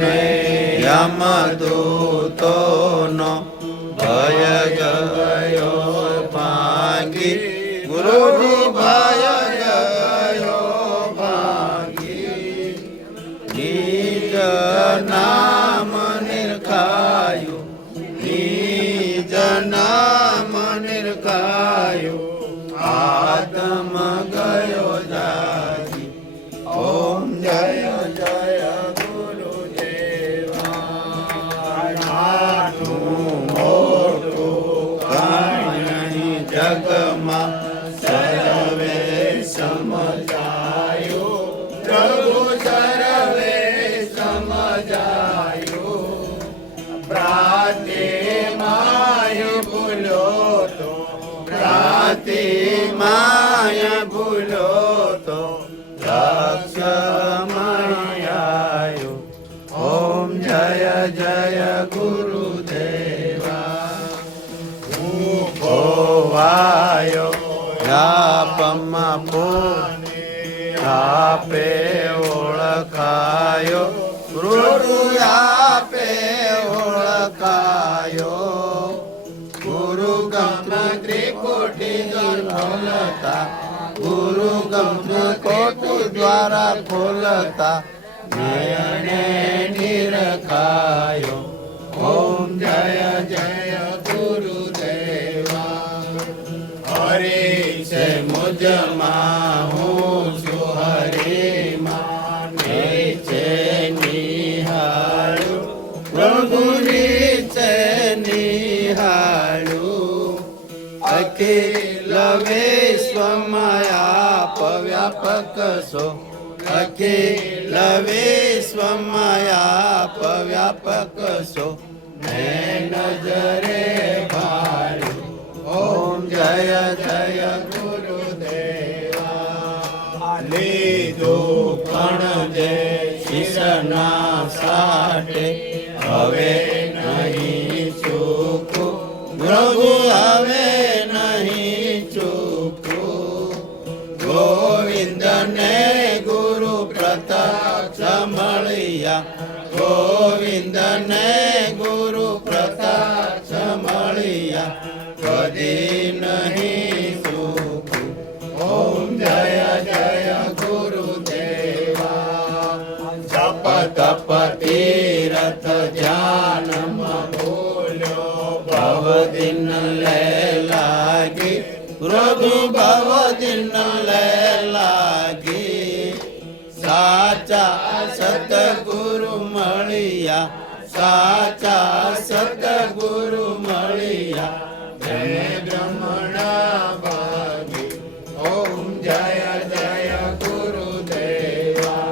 ને યમદૂતોનો ભય ગયો ભાંગી, ગુરુજી ભય ગયો ભાંગી. નિજ નામ નિરખાયું, નિજ નામ નિરખાયું, આત્મ ગયો જાગી. ઓમ જય જય ગુરુદેવા. મોટું કાંઈ જગમાં સર્વે સમજાયું, પ્રભુ સર્વે સમજાયું. પ્રાતિમાય ભૂલો તો, પ્રાતિમાય ભૂલો તો લક્ષ્યમયાયો. ઓમ જય જય ગુરુદેવા. ભોવાયો યાપમાં આપે ઓળખાયો, ગુરુ આપે ઓળખાયો. ગુરુ ગમ ત્રિકોટી ખોલતા, ગુરુ ગમ ત્રિકોટી દ્વારા ખોલતા, નયને નિરખાયો. ઓમ જય જય ગુરુદેવા. હરે છે મુજમાં હું છું, હરિમાં છે નિહાળું, પ્રભુની છે નિહાળું. અખિલ વિશ્વમાં આપ વ્યાપક છો, અખિલ વિશ્વમાં આપ વ્યાપક છો, મેં નજરે ભાળ્યું. ઓમ જય જય ગુરુદેવા. લીધું પણ જે શિરના સાટે, હવે નહીં ચૂકું, પ્રભુ હવે નહીં ચૂકું. ગોવિંદ ને ગુરુ પ્રત્યક્ષ મળ્યા, ગોવિંદ ને ગુરુ પ્રત્યક્ષ મળ્યા, કદી નહીં ચૂકું. ઓમ જય જય ગુરુદેવા. જપ તપ તીરથ ધ્યાનમાં બોલ્યો, ભવદિન લે લાગી, પ્રભુ ભવદિન લે લાગી. સાચા સતગુરુ મળ્યા, સાચા સતગુરુ મળ્યા, જેને બ્રહ્મણા ભાગી. ઓમ જય જય ગુરુદેવા.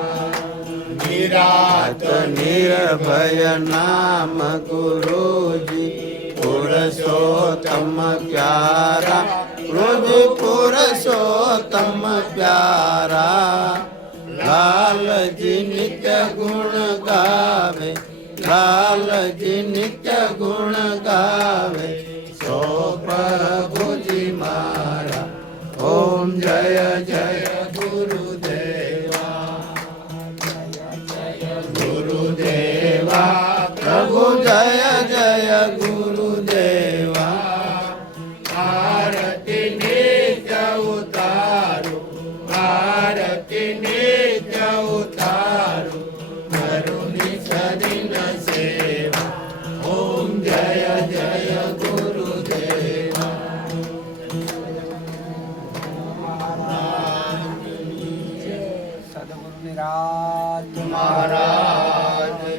નિરાત નિર્ભય નામ ગુરુજી, પુરુષોત્તમ પ્યારા, પ્રભુ પુરુષોત્તમ પ્યારા. લાલજી નિત્ય ગુણ ગાવે, લાલજી નિત્ય ગુણ ગાવે, સો પ્રભુજી મારા. ઓમ જય જય ગુરુદેવા. ગુરુદેવા પ્રભુ જય જય ગુરુદેવા. આરતી નિત્ય ઉતારું, આરતી નિત્ય ઉતારું, કરુણી સદિન સેવા. ઓમ જય જય ગુરુદેવા. સદગુરુ નિરાત મહારાજ.